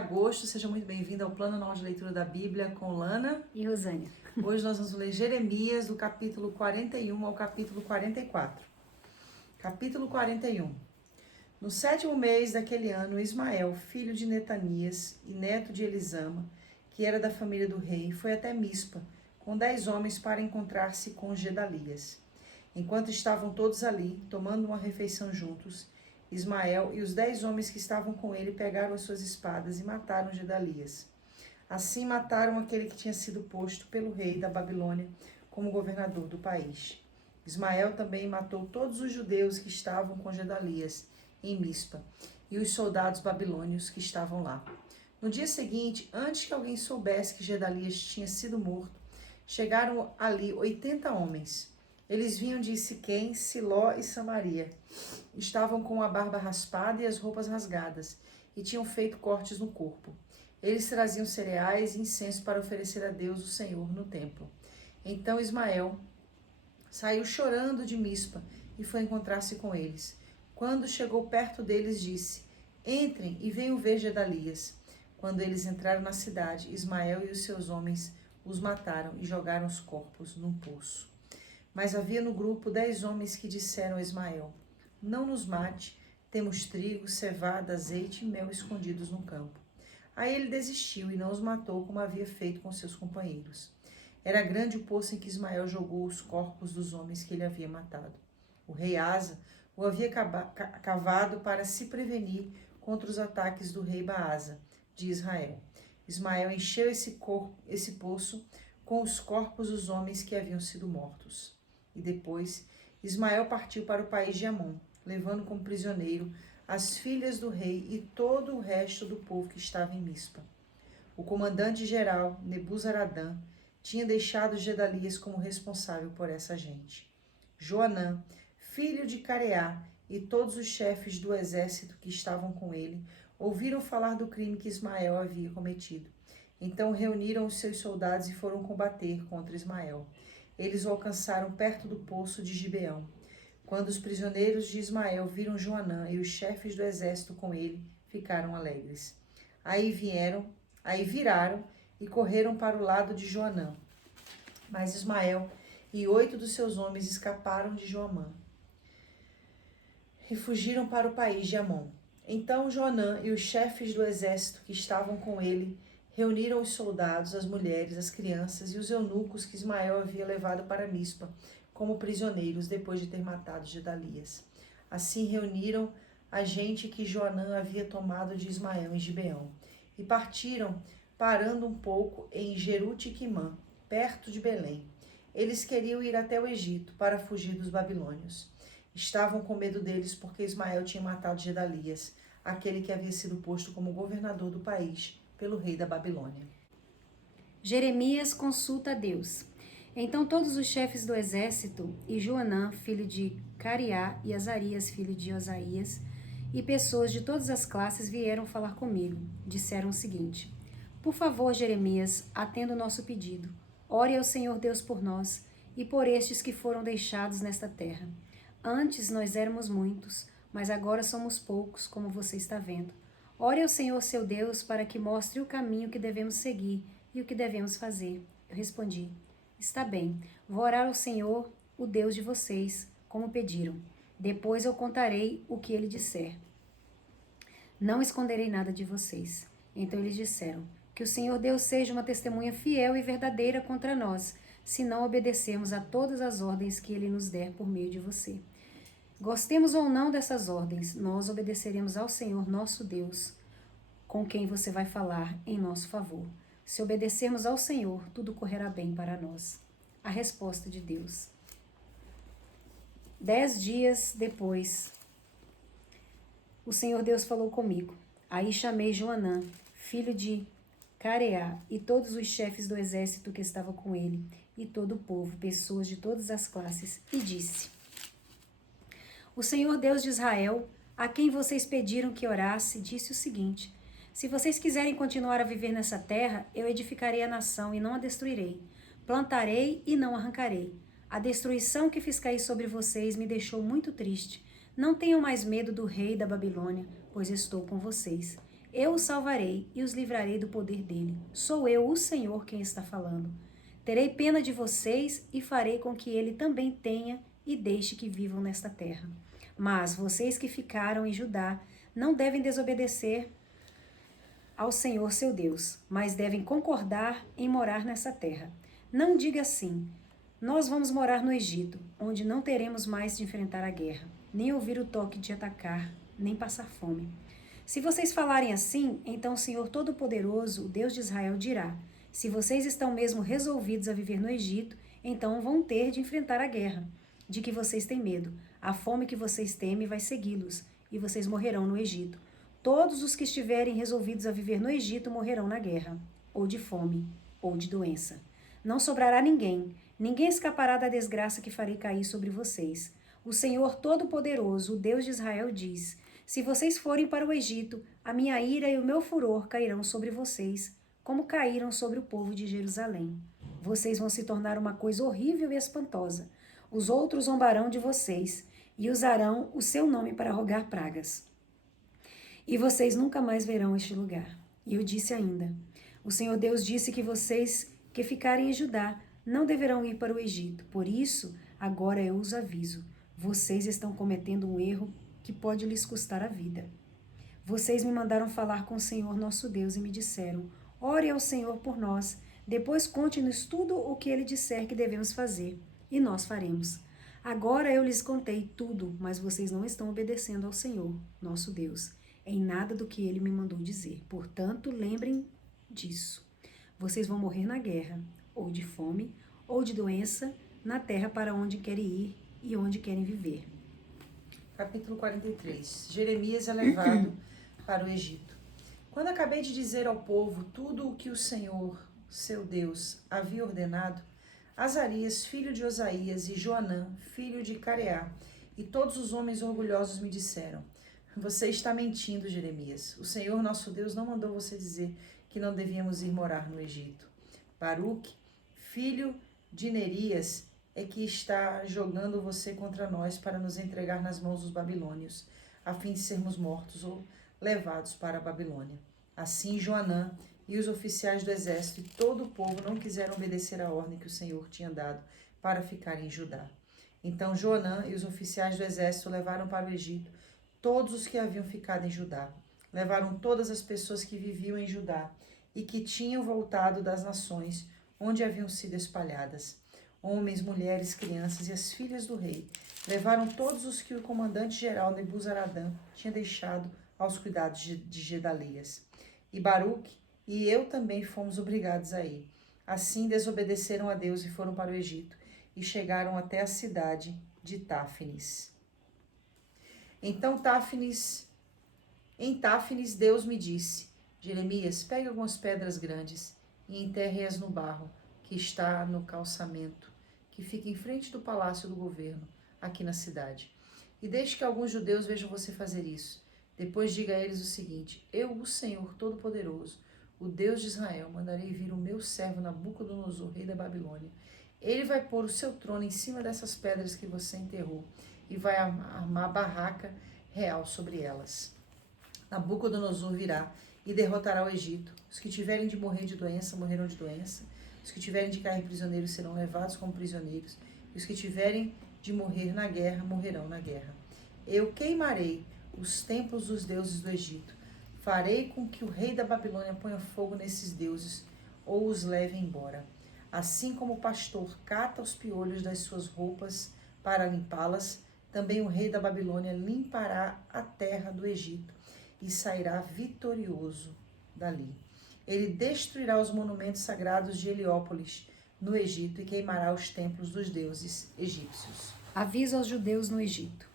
agosto, seja muito bem-vindo ao Plano Anual de Leitura da Bíblia com Lana e Rosânia. Hoje nós vamos ler Jeremias, do capítulo 41 ao capítulo 44. Capítulo 41. No 7º mês daquele ano, Ismael, filho de Netanias e neto de Elisama, que era da família do rei, foi até Mispa, com 10 homens para encontrar-se com Gedalias. Enquanto estavam todos ali, tomando uma refeição juntos, Ismael e os 10 homens que estavam com ele pegaram as suas espadas e mataram Gedalias. Assim mataram aquele que tinha sido posto pelo rei da Babilônia como governador do país. Ismael também matou todos os judeus que estavam com Gedalias em Mispa e os soldados babilônios que estavam lá. No dia seguinte, antes que alguém soubesse que Gedalias tinha sido morto, chegaram ali 80 homens. Eles vinham de Siquém, Siló e Samaria. Estavam com a barba raspada e as roupas rasgadas, e tinham feito cortes no corpo. Eles traziam cereais e incenso para oferecer a Deus, o Senhor, no templo. Então Ismael saiu chorando de Mispa e foi encontrar-se com eles. Quando chegou perto deles, disse: Entrem e venham ver Gedalias. Quando eles entraram na cidade, Ismael e os seus homens os mataram e jogaram os corpos num poço. Mas havia no grupo 10 homens que disseram a Ismael: Não nos mate, temos trigo, cevada, azeite e mel escondidos no campo. Aí ele desistiu e não os matou como havia feito com seus companheiros. Era grande o poço em que Ismael jogou os corpos dos homens que ele havia matado. O rei Asa o havia cavado para se prevenir contra os ataques do rei Baasa, de Israel. Ismael encheu esse poço com os corpos dos homens que haviam sido mortos. E depois, Ismael partiu para o país de Amon, levando como prisioneiro as filhas do rei e todo o resto do povo que estava em Mispa. O comandante-geral, Nebuzaradã, tinha deixado Gedalias como responsável por essa gente. Joanã, filho de Careá, e todos os chefes do exército que estavam com ele, ouviram falar do crime que Ismael havia cometido. Então reuniram os seus soldados e foram combater contra Ismael. Eles o alcançaram perto do poço de Gibeão. Quando os prisioneiros de Ismael viram Joanã e os chefes do exército com ele, ficaram alegres. Aí viraram e correram para o lado de Joanã. Mas Ismael e 8 dos seus homens escaparam de Joanã e fugiram para o país de Amon. Então Joanã e os chefes do exército que estavam com ele reuniram os soldados, as mulheres, as crianças e os eunucos que Ismael havia levado para Mispa como prisioneiros depois de ter matado Gedalias. Assim reuniram a gente que Joanã havia tomado de Ismael em Gibeão e partiram, parando um pouco em Jerute-Quimã, perto de Belém. Eles queriam ir até o Egito para fugir dos babilônios. Estavam com medo deles porque Ismael tinha matado Gedalias, aquele que havia sido posto como governador do país pelo rei da Babilônia. Jeremias consulta a Deus. Então todos os chefes do exército, e Joanã, filho de Cariá, e Azarias, filho de Osaías, e pessoas de todas as classes vieram falar comigo. Disseram o seguinte: Por favor, Jeremias, atenda o nosso pedido. Ore ao Senhor Deus por nós e por estes que foram deixados nesta terra. Antes nós éramos muitos, mas agora somos poucos, como você está vendo. Ore ao Senhor seu Deus para que mostre o caminho que devemos seguir e o que devemos fazer. Eu respondi: Está bem, vou orar ao Senhor, o Deus de vocês, como pediram. Depois eu contarei o que ele disser. Não esconderei nada de vocês. Então eles disseram: Que o Senhor Deus seja uma testemunha fiel e verdadeira contra nós, se não obedecermos a todas as ordens que ele nos der por meio de você. Gostemos ou não dessas ordens, nós obedeceremos ao Senhor nosso Deus, com quem você vai falar em nosso favor. Se obedecermos ao Senhor, tudo correrá bem para nós. A resposta de Deus. 10 dias depois, o Senhor Deus falou comigo. Aí chamei Joanã, filho de Careá, e todos os chefes do exército que estavam com ele, e todo o povo, pessoas de todas as classes, e disse: O Senhor Deus de Israel, a quem vocês pediram que orasse, disse o seguinte: Se vocês quiserem continuar a viver nessa terra, eu edificarei a nação e não a destruirei. Plantarei e não arrancarei. A destruição que fiz cair sobre vocês me deixou muito triste. Não tenham mais medo do rei da Babilônia, pois estou com vocês. Eu os salvarei e os livrarei do poder dele. Sou eu, o Senhor, quem está falando. Terei pena de vocês e farei com que ele também tenha e deixe que vivam nesta terra. Mas vocês que ficaram em Judá não devem desobedecer ao Senhor seu Deus, mas devem concordar em morar nessa terra. Não diga assim: nós vamos morar no Egito, onde não teremos mais de enfrentar a guerra, nem ouvir o toque de atacar, nem passar fome. Se vocês falarem assim, então o Senhor Todo-Poderoso, o Deus de Israel, dirá: se vocês estão mesmo resolvidos a viver no Egito, então vão ter de enfrentar a guerra, de que vocês têm medo. A fome que vocês temem vai segui-los, e vocês morrerão no Egito. Todos os que estiverem resolvidos a viver no Egito morrerão na guerra, ou de fome, ou de doença. Não sobrará ninguém, ninguém escapará da desgraça que farei cair sobre vocês. O Senhor Todo-Poderoso, o Deus de Israel, diz: se vocês forem para o Egito, a minha ira e o meu furor cairão sobre vocês, como caíram sobre o povo de Jerusalém. Vocês vão se tornar uma coisa horrível e espantosa. Os outros zombarão de vocês e usarão o seu nome para rogar pragas. E vocês nunca mais verão este lugar. E eu disse ainda: o Senhor Deus disse que vocês que ficarem em Judá não deverão ir para o Egito. Por isso, agora eu os aviso: vocês estão cometendo um erro que pode lhes custar a vida. Vocês me mandaram falar com o Senhor nosso Deus e me disseram: ore ao Senhor por nós, depois conte-nos tudo o que ele disser que devemos fazer, e nós faremos. Agora eu lhes contei tudo, mas vocês não estão obedecendo ao Senhor, nosso Deus, em nada do que ele me mandou dizer. Portanto, lembrem disso. Vocês vão morrer na guerra, ou de fome, ou de doença, na terra para onde querem ir e onde querem viver. Capítulo 43. Jeremias é levado para o Egito. Quando acabei de dizer ao povo tudo o que o Senhor, seu Deus, havia ordenado, Azarias, filho de Osaías, e Joanã, filho de Careá, e todos os homens orgulhosos me disseram: você está mentindo, Jeremias. O Senhor nosso Deus não mandou você dizer que não devíamos ir morar no Egito. Baruque, filho de Nerias, é que está jogando você contra nós para nos entregar nas mãos dos babilônios, a fim de sermos mortos ou levados para a Babilônia. Assim, Joanã e os oficiais do exército e todo o povo não quiseram obedecer à ordem que o Senhor tinha dado para ficar em Judá. Então Joanã e os oficiais do exército levaram para o Egito todos os que haviam ficado em Judá. Levaram todas as pessoas que viviam em Judá e que tinham voltado das nações onde haviam sido espalhadas. Homens, mulheres, crianças e as filhas do rei. Levaram todos os que o comandante-geral Nebuzaradã tinha deixado aos cuidados de Gedalias. E Baruque e eu também fomos obrigados a ir. Assim desobedeceram a Deus e foram para o Egito e chegaram até a cidade de Táfnis. Então em Táfnis Deus me disse: Jeremias, pegue algumas pedras grandes e enterre-as no barro que está no calçamento, que fica em frente do palácio do governo, aqui na cidade. E deixe que alguns judeus vejam você fazer isso. Depois diga a eles o seguinte: eu, o Senhor Todo-Poderoso, o Deus de Israel, mandarei vir o meu servo Nabucodonosor, rei da Babilônia. Ele vai pôr o seu trono em cima dessas pedras que você enterrou e vai armar barraca real sobre elas. Nabucodonosor virá e derrotará o Egito. Os que tiverem de morrer de doença, morrerão de doença. Os que tiverem de cair prisioneiros serão levados como prisioneiros. E os que tiverem de morrer na guerra, morrerão na guerra. Eu queimarei os templos dos deuses do Egito. Farei com que o rei da Babilônia ponha fogo nesses deuses ou os leve embora. Assim como o pastor cata os piolhos das suas roupas para limpá-las, também o rei da Babilônia limpará a terra do Egito e sairá vitorioso dali. Ele destruirá os monumentos sagrados de Heliópolis, no Egito, e queimará os templos dos deuses egípcios. Aviso aos judeus no Egito.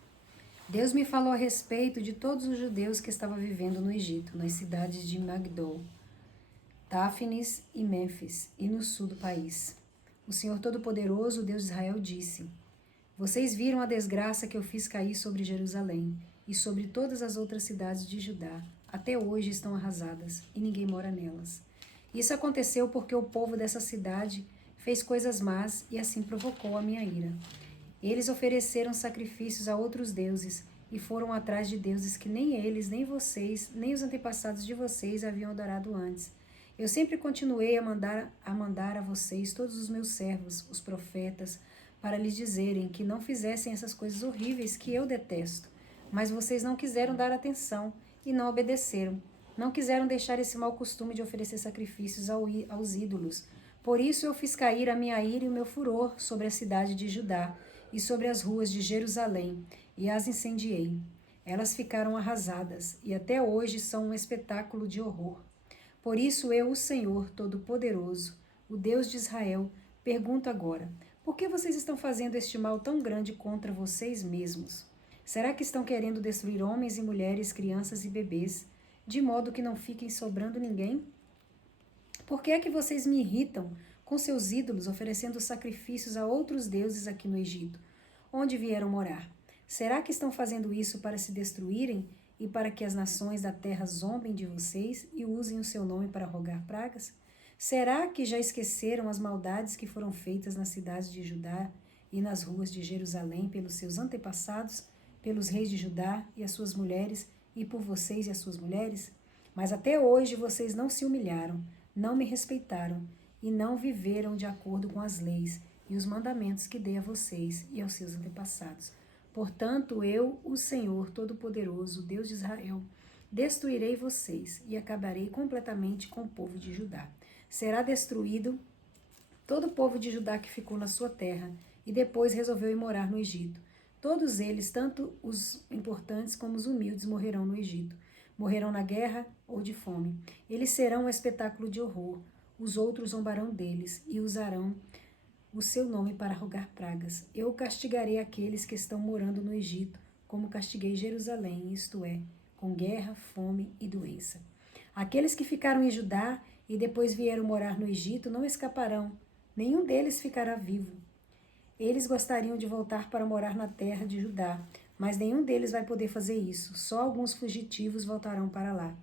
Deus me falou a respeito de todos os judeus que estavam vivendo no Egito, nas cidades de Magdol, Táfnis e Mênfis, e no sul do país. O Senhor Todo-Poderoso, o Deus de Israel, disse: vocês viram a desgraça que eu fiz cair sobre Jerusalém e sobre todas as outras cidades de Judá. Até hoje estão arrasadas e ninguém mora nelas. Isso aconteceu porque o povo dessa cidade fez coisas más e assim provocou a minha ira. Eles ofereceram sacrifícios a outros deuses e foram atrás de deuses que nem eles, nem vocês, nem os antepassados de vocês haviam adorado antes. Eu sempre continuei a mandar a vocês todos os meus servos, os profetas, para lhes dizerem que não fizessem essas coisas horríveis que eu detesto. Mas vocês não quiseram dar atenção e não obedeceram. Não quiseram deixar esse mau costume de oferecer sacrifícios aos ídolos. Por isso eu fiz cair a minha ira e o meu furor sobre a cidade de Judá e sobre as ruas de Jerusalém, e as incendiei. Elas ficaram arrasadas, e até hoje são um espetáculo de horror. Por isso eu, o Senhor Todo-Poderoso, o Deus de Israel, pergunto agora: por que vocês estão fazendo este mal tão grande contra vocês mesmos? Será que estão querendo destruir homens e mulheres, crianças e bebês, de modo que não fiquem sobrando ninguém? Por que é que vocês me irritam com seus ídolos, oferecendo sacrifícios a outros deuses aqui no Egito, onde vieram morar? Será que estão fazendo isso para se destruírem e para que as nações da terra zombem de vocês e usem o seu nome para rogar pragas? Será que já esqueceram as maldades que foram feitas nas cidades de Judá e nas ruas de Jerusalém pelos seus antepassados, pelos reis de Judá e as suas mulheres, e por vocês e as suas mulheres? Mas até hoje vocês não se humilharam, não me respeitaram e não viveram de acordo com as leis e os mandamentos que dei a vocês e aos seus antepassados. Portanto, eu, o Senhor Todo-Poderoso, Deus de Israel, destruirei vocês e acabarei completamente com o povo de Judá. Será destruído todo o povo de Judá que ficou na sua terra e depois resolveu ir morar no Egito. Todos eles, tanto os importantes como os humildes, morrerão no Egito. Morrerão na guerra ou de fome. Eles serão um espetáculo de horror. Os outros zombarão deles e usarão o seu nome para rogar pragas. Eu castigarei aqueles que estão morando no Egito, como castiguei Jerusalém, isto é, com guerra, fome e doença. Aqueles que ficaram em Judá e depois vieram morar no Egito não escaparão. Nenhum deles ficará vivo. Eles gostariam de voltar para morar na terra de Judá, mas nenhum deles vai poder fazer isso. Só alguns fugitivos voltarão para lá.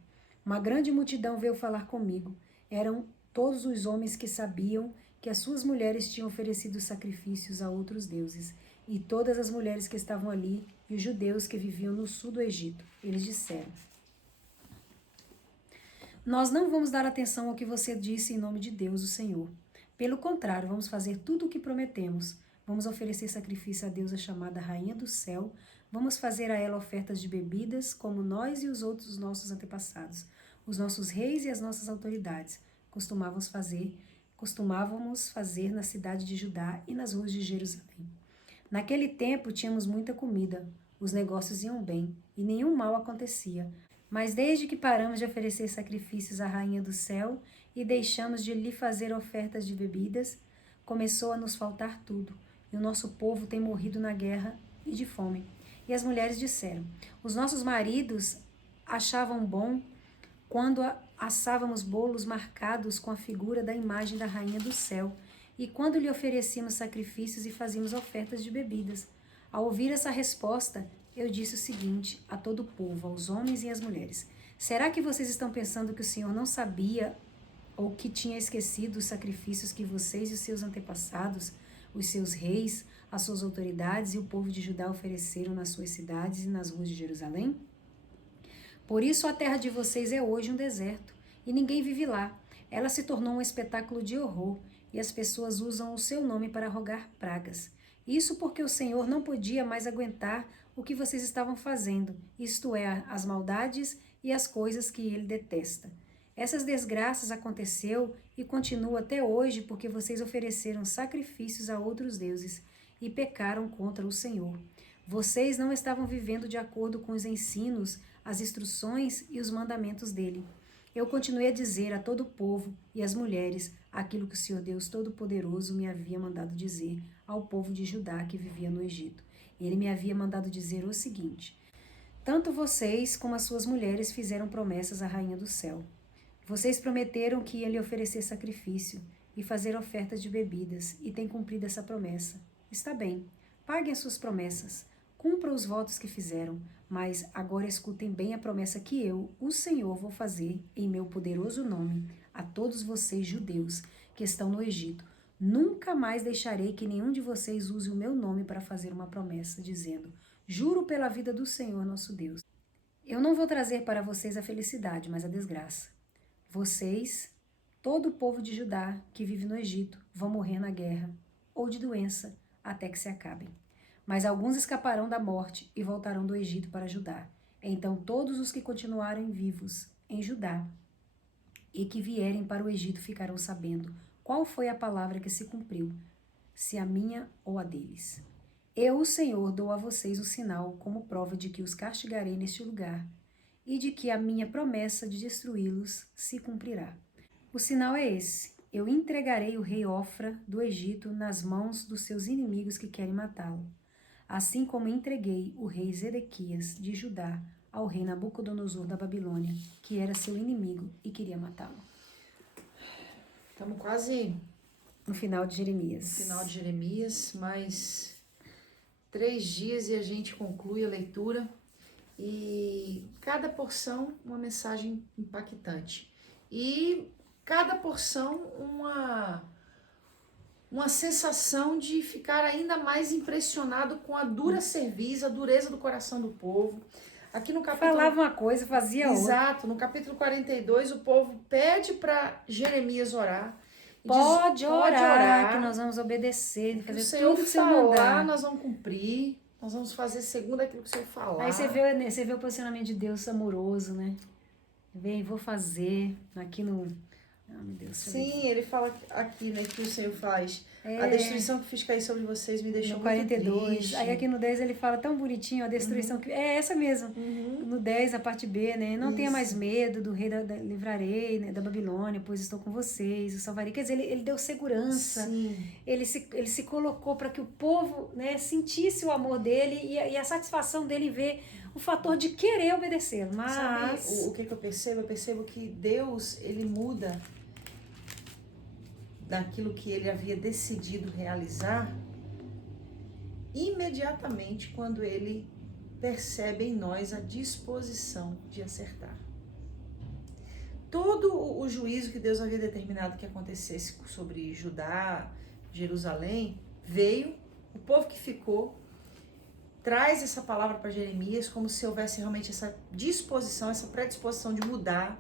Uma grande multidão veio falar comigo. Eram todos os homens que sabiam que as suas mulheres tinham oferecido sacrifícios a outros deuses, e todas as mulheres que estavam ali, e os judeus que viviam no sul do Egito. Eles disseram: nós não vamos dar atenção ao que você disse em nome de Deus, o Senhor. Pelo contrário, vamos fazer tudo o que prometemos. Vamos oferecer sacrifício à deusa chamada Rainha do Céu. Vamos fazer a ela ofertas de bebidas, como nós e os outros nossos antepassados, os nossos reis e as nossas autoridades costumávamos fazer na cidade de Judá e nas ruas de Jerusalém. Naquele tempo tínhamos muita comida, os negócios iam bem e nenhum mal acontecia. Mas desde que paramos de oferecer sacrifícios à Rainha do Céu e deixamos de lhe fazer ofertas de bebidas, começou a nos faltar tudo, e o nosso povo tem morrido na guerra e de fome. E as mulheres disseram: os nossos maridos achavam bom quando assávamos bolos marcados com a figura da imagem da Rainha do Céu, e quando lhe oferecíamos sacrifícios e fazíamos ofertas de bebidas. Ao ouvir essa resposta, eu disse o seguinte a todo o povo, aos homens e às mulheres: será que vocês estão pensando que o Senhor não sabia ou que tinha esquecido os sacrifícios que vocês e os seus antepassados, os seus reis, as suas autoridades e o povo de Judá ofereceram nas suas cidades e nas ruas de Jerusalém? Por isso a terra de vocês é hoje um deserto, e ninguém vive lá. Ela se tornou um espetáculo de horror, e as pessoas usam o seu nome para rogar pragas. Isso porque o Senhor não podia mais aguentar o que vocês estavam fazendo, isto é, as maldades e as coisas que ele detesta. Essas desgraças aconteceu e continuam até hoje porque vocês ofereceram sacrifícios a outros deuses e pecaram contra o Senhor. Vocês não estavam vivendo de acordo com os ensinos, as instruções e os mandamentos dele. Eu continuei a dizer a todo o povo e às mulheres aquilo que o Senhor Deus Todo-Poderoso me havia mandado dizer ao povo de Judá que vivia no Egito. Ele me havia mandado dizer o seguinte: tanto vocês como as suas mulheres fizeram promessas à Rainha do Céu. Vocês prometeram que iam lhe oferecer sacrifício e fazer ofertas de bebidas, e têm cumprido essa promessa. Está bem, paguem as suas promessas, cumpram os votos que fizeram, mas agora escutem bem a promessa que eu, o Senhor, vou fazer em meu poderoso nome a todos vocês judeus que estão no Egito. Nunca mais deixarei que nenhum de vocês use o meu nome para fazer uma promessa, dizendo: Juro pela vida do Senhor nosso Deus. Eu não vou trazer para vocês a felicidade, mas a desgraça. Vocês, todo o povo de Judá que vive no Egito, vão morrer na guerra ou de doença até que se acabem. Mas alguns escaparão da morte e voltarão do Egito para Judá. Então todos os que continuarem vivos em Judá e que vierem para o Egito ficarão sabendo qual foi a palavra que se cumpriu, se a minha ou a deles. Eu, o Senhor, dou a vocês o sinal como prova de que os castigarei neste lugar e de que a minha promessa de destruí-los se cumprirá. O sinal é esse: eu entregarei o rei Ofra do Egito nas mãos dos seus inimigos que querem matá-lo, assim como entreguei o rei Zedequias de Judá ao rei Nabucodonosor da Babilônia, que era seu inimigo e queria matá-lo. Estamos quase No final de Jeremias. no final de Jeremias, mais 3 dias e a gente conclui a leitura. E cada porção uma mensagem impactante. E cada porção uma sensação de ficar ainda mais impressionado com a dura cerviz, a dureza do coração do povo. Aqui no capítulo... Falava uma coisa, fazia outra. Exato, no capítulo 42 o povo pede para Jeremias orar. E Pode diz, orar, que nós vamos obedecer, fazer o Senhor tudo que o Senhor falar, mandar. nós vamos cumprir, nós vamos fazer segundo aquilo que o Senhor falar. Aí você vê o posicionamento de Deus amoroso, né? Vem, vou fazer aqui no... Ah, meu Deus. Sim, ele fala aqui, né, que o Senhor faz. É. A destruição que fiz cair sobre vocês me deixou No muito 42. triste. Aí aqui no 10 ele fala tão bonitinho, a destruição que... É essa mesmo. No 10, a parte B, né? Não tenha mais medo do rei livrarei, né, da Babilônia, pois estou com vocês, o salvarei. Quer dizer, ele deu segurança. Sim. Ele se colocou para que o povo, né, sentisse o amor dele e a satisfação dele ver o fator de querer obedecê-lo. Mas... Sabe o que eu percebo? Eu percebo que Deus, ele muda daquilo que ele havia decidido realizar imediatamente quando ele percebe em nós a disposição de acertar. Todo o juízo que Deus havia determinado que acontecesse sobre Judá, Jerusalém, veio, o povo que ficou traz essa palavra para Jeremias como se houvesse realmente essa disposição, essa predisposição de mudar,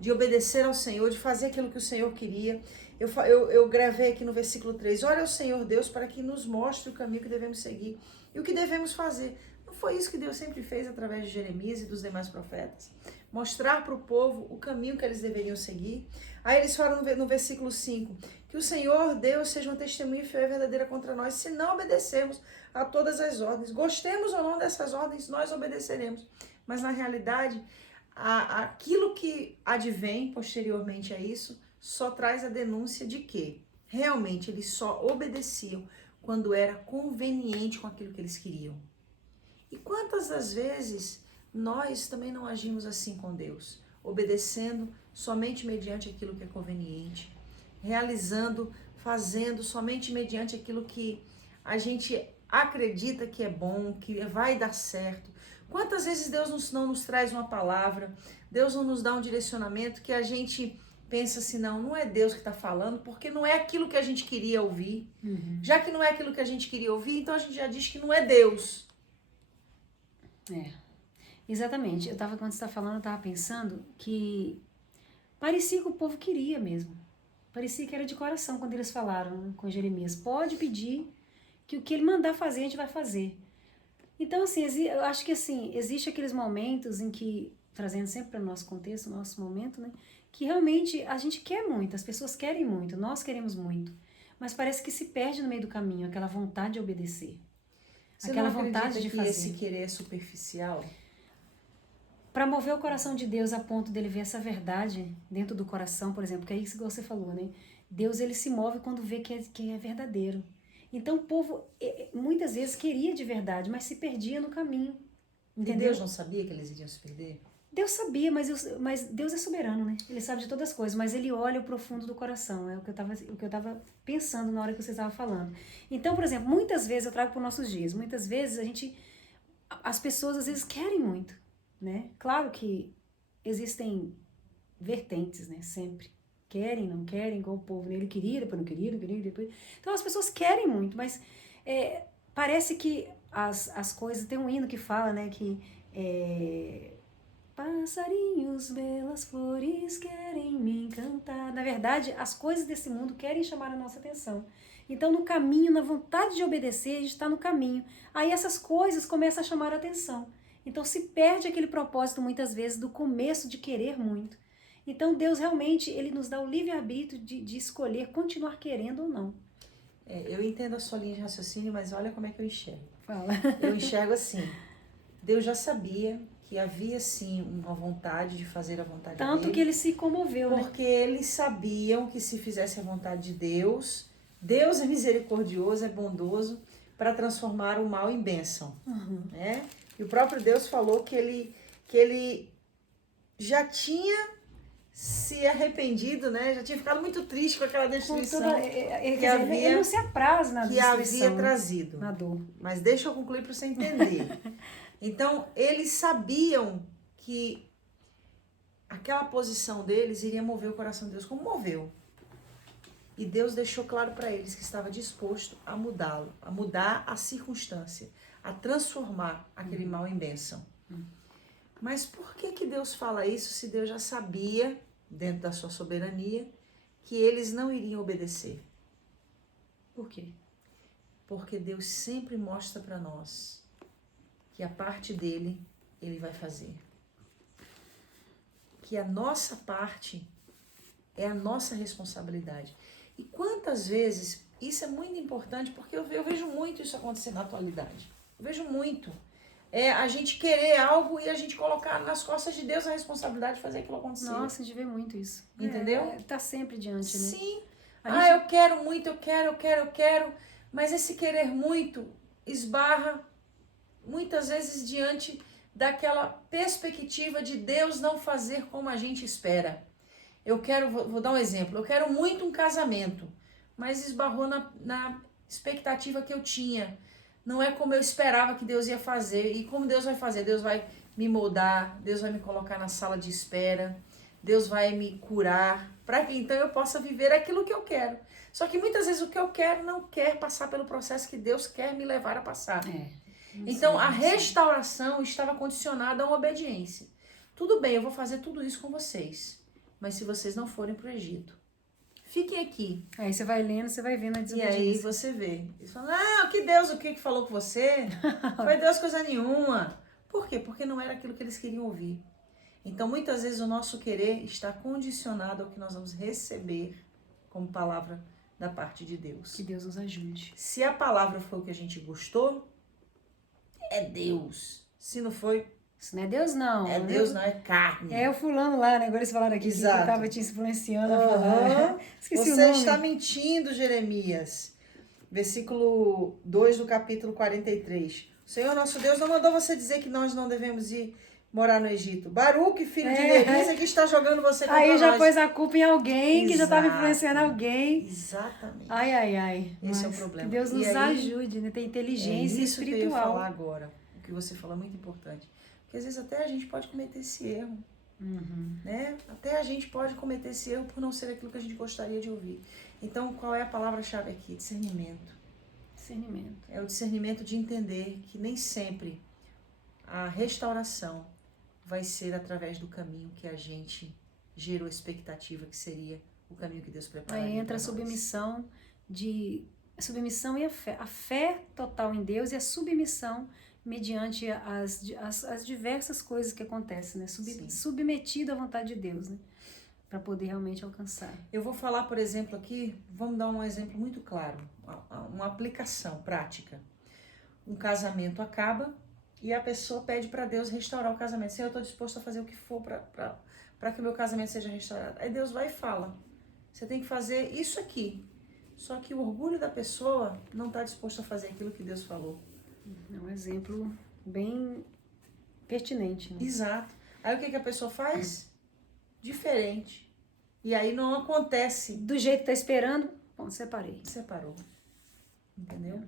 de obedecer ao Senhor, de fazer aquilo que o Senhor queria. Eu gravei aqui no versículo 3, ora ao Senhor Deus para que nos mostre o caminho que devemos seguir e o que devemos fazer. Não foi isso que Deus sempre fez através de Jeremias e dos demais profetas? Mostrar para o povo o caminho que eles deveriam seguir. Aí eles falam no versículo 5, que o Senhor Deus seja uma testemunha fiel e verdadeira contra nós, se não obedecermos a todas as ordens. Gostemos ou não dessas ordens, nós obedeceremos. Mas na realidade, aquilo que advém posteriormente a isso, só traz a denúncia de que realmente eles só obedeciam quando era conveniente com aquilo que eles queriam. E quantas das vezes nós também não agimos assim com Deus, obedecendo somente mediante aquilo que é conveniente, realizando, fazendo somente mediante aquilo que a gente acredita que é bom, que vai dar certo. Quantas vezes Deus não nos traz uma palavra, Deus não nos dá um direcionamento que a gente pensa assim, não é Deus que está falando, porque não é aquilo que a gente queria ouvir. Já que não é aquilo que a gente queria ouvir, então a gente já diz que não é Deus. Exatamente. Quando você está falando, eu estava pensando que parecia que o povo queria mesmo. Parecia que era de coração quando eles falaram, né, com Jeremias. Pode pedir que o que ele mandar fazer, a gente vai fazer. Então, assim, eu acho que assim, existe aqueles momentos em que, trazendo sempre para o nosso contexto, o nosso momento, né, que realmente a gente quer muito, as pessoas querem muito, nós queremos muito, mas parece que se perde no meio do caminho aquela vontade de obedecer. Você aquela não vontade de que fazer. Esse querer é superficial? Para mover o coração de Deus a ponto dele ver essa verdade dentro do coração, por exemplo, que é isso que você falou, né? Deus, ele se move quando vê que é verdadeiro. Então o povo muitas vezes queria de verdade, mas se perdia no caminho. Entendeu? E Deus não sabia que eles iriam se perder? Deus sabia, mas Deus é soberano, né? Ele sabe de todas as coisas, mas ele olha o profundo do coração. É o que eu tava pensando na hora que você estava falando. Então, por exemplo, muitas vezes eu trago para os nossos dias. Muitas vezes as pessoas às vezes querem muito, né? Claro que existem vertentes, né? Sempre. Querem, não querem, igual o povo, né? Ele queria, depois não queria, depois... Então as pessoas querem muito, mas parece que as coisas, tem um hino que fala, né, que passarinhos, belas flores querem me encantar. Na verdade, as coisas desse mundo querem chamar a nossa atenção. Então, no caminho, na vontade de obedecer, a gente está no caminho. Aí essas coisas começam a chamar a atenção. Então, se perde aquele propósito, muitas vezes, do começo de querer muito. Então, Deus realmente, ele nos dá o livre-arbítrio de escolher continuar querendo ou não. Eu entendo a sua linha de raciocínio, mas olha como é que eu enxergo. Fala. Eu enxergo assim, Deus já sabia que havia sim uma vontade de fazer a vontade dele. Tanto que ele se comoveu, né? Porque eles sabiam que se fizesse a vontade de Deus, Deus é misericordioso, é bondoso para transformar o mal em bênção. Né? E o próprio Deus falou que ele já tinha se arrependido, né? Já tinha ficado muito triste com aquela destruição Ele não se apraz na que destruição, havia trazido. na dor. Mas deixa eu concluir para você entender. Então, eles sabiam que aquela posição deles iria mover o coração de Deus, como moveu. E Deus deixou claro para eles que estava disposto a mudá-lo, a mudar a circunstância, a transformar aquele mal em bênção. Mas por que Deus fala isso se Deus já sabia, dentro da sua soberania, que eles não iriam obedecer? Por quê? Porque Deus sempre mostra para nós que a parte dele, ele vai fazer. Que a nossa parte é a nossa responsabilidade. E quantas vezes, isso é muito importante, porque eu vejo muito isso acontecer na atualidade. Eu vejo muito. A gente querer algo e a gente colocar nas costas de Deus a responsabilidade de fazer aquilo acontecer. Nossa, a gente vê muito isso. Entendeu? Tá sempre diante, né? Sim. Gente... eu quero muito, eu quero. Mas esse querer muito esbarra muitas vezes diante daquela perspectiva de Deus não fazer como a gente espera. Vou dar um exemplo, eu quero muito um casamento, mas esbarrou na expectativa que eu tinha. Não é como eu esperava que Deus ia fazer. E como Deus vai fazer? Deus vai me moldar, Deus vai me colocar na sala de espera, Deus vai me curar, para que então eu possa viver aquilo que eu quero. Só que muitas vezes o que eu quero não quer passar pelo processo que Deus quer me levar a passar. Então a restauração estava condicionada a uma obediência. Tudo bem, eu vou fazer tudo isso com vocês, mas se vocês não forem para o Egito, fiquem aqui. Aí você vai lendo, você vai vendo a desobediência. E aí você vê. Eles falam, o que falou com você? Foi Deus coisa nenhuma. Por quê? Porque não era aquilo que eles queriam ouvir. Então, muitas vezes, o nosso querer está condicionado ao que nós vamos receber como palavra da parte de Deus. Que Deus nos ajude. Se a palavra foi o que a gente gostou, é Deus. Se não foi... Isso não é Deus, não. É Deus, não, é carne. É o fulano lá, né? Agora eles falaram aqui Exato. que estava te influenciando a falar. Esqueci Você o nome. está mentindo, Jeremias. Versículo 2 do capítulo 43. O Senhor nosso Deus não mandou você dizer que nós não devemos ir morar no Egito. Baruque, filho de Nerias, é que está jogando você contra nós. Aí já pôs a culpa em alguém, que já estava Exato. influenciando alguém. Exatamente. Ai. Esse é o problema. Que Deus E nos aí, ajude, né? Ter inteligência isso espiritual. que eu ia falar agora. O que você falou é muito importante. Porque às vezes até a gente pode cometer esse erro. Né? Até a gente pode cometer esse erro por não ser aquilo que a gente gostaria de ouvir. Então, qual é a palavra-chave aqui? Discernimento. Discernimento. É o discernimento de entender que nem sempre a restauração vai ser através do caminho que a gente gerou expectativa, que seria o caminho que Deus preparou. Aí entra a submissão e a fé total em Deus e a submissão mediante as diversas coisas que acontecem, né? Submetido à vontade de Deus, né? Para poder realmente alcançar. Eu vou falar, por exemplo, aqui, vamos dar um exemplo muito claro, uma aplicação prática. Um casamento acaba e a pessoa pede para Deus restaurar o casamento. Senhor, eu estou disposto a fazer o que for para que o meu casamento seja restaurado. Aí Deus vai e fala, você tem que fazer isso aqui. Só que o orgulho da pessoa não está disposto a fazer aquilo que Deus falou. É um exemplo bem pertinente, né? Exato. Aí o que a pessoa faz? Diferente. E aí não acontece. Do jeito que tá esperando, bom, separei. Separou. Entendeu?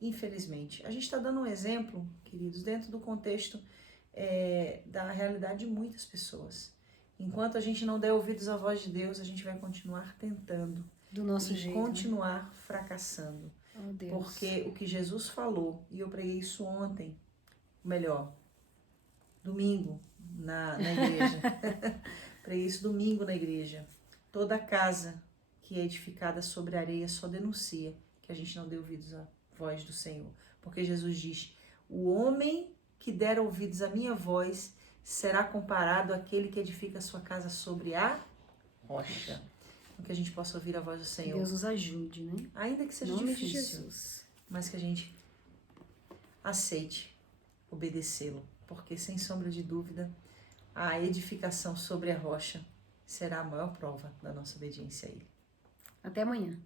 Infelizmente. A gente está dando um exemplo, queridos, dentro do contexto da realidade de muitas pessoas. Enquanto a gente não der ouvidos à voz de Deus, a gente vai continuar tentando. Do nosso jeito. Continuar fracassando. Oh, Deus. Porque o que Jesus falou, e eu preguei isso ontem, melhor, domingo na igreja. Preguei isso domingo na igreja. Toda casa que é edificada sobre areia só denuncia que a gente não deu ouvidos à voz do Senhor. Porque Jesus diz, o homem que der ouvidos à minha voz será comparado àquele que edifica a sua casa sobre a rocha. Que a gente possa ouvir a voz do Senhor. Que Deus nos ajude, né? Ainda que seja Em nome difícil, de Jesus. mas que a gente aceite obedecê-lo. Porque, sem sombra de dúvida, a edificação sobre a rocha será a maior prova da nossa obediência a Ele. Até amanhã.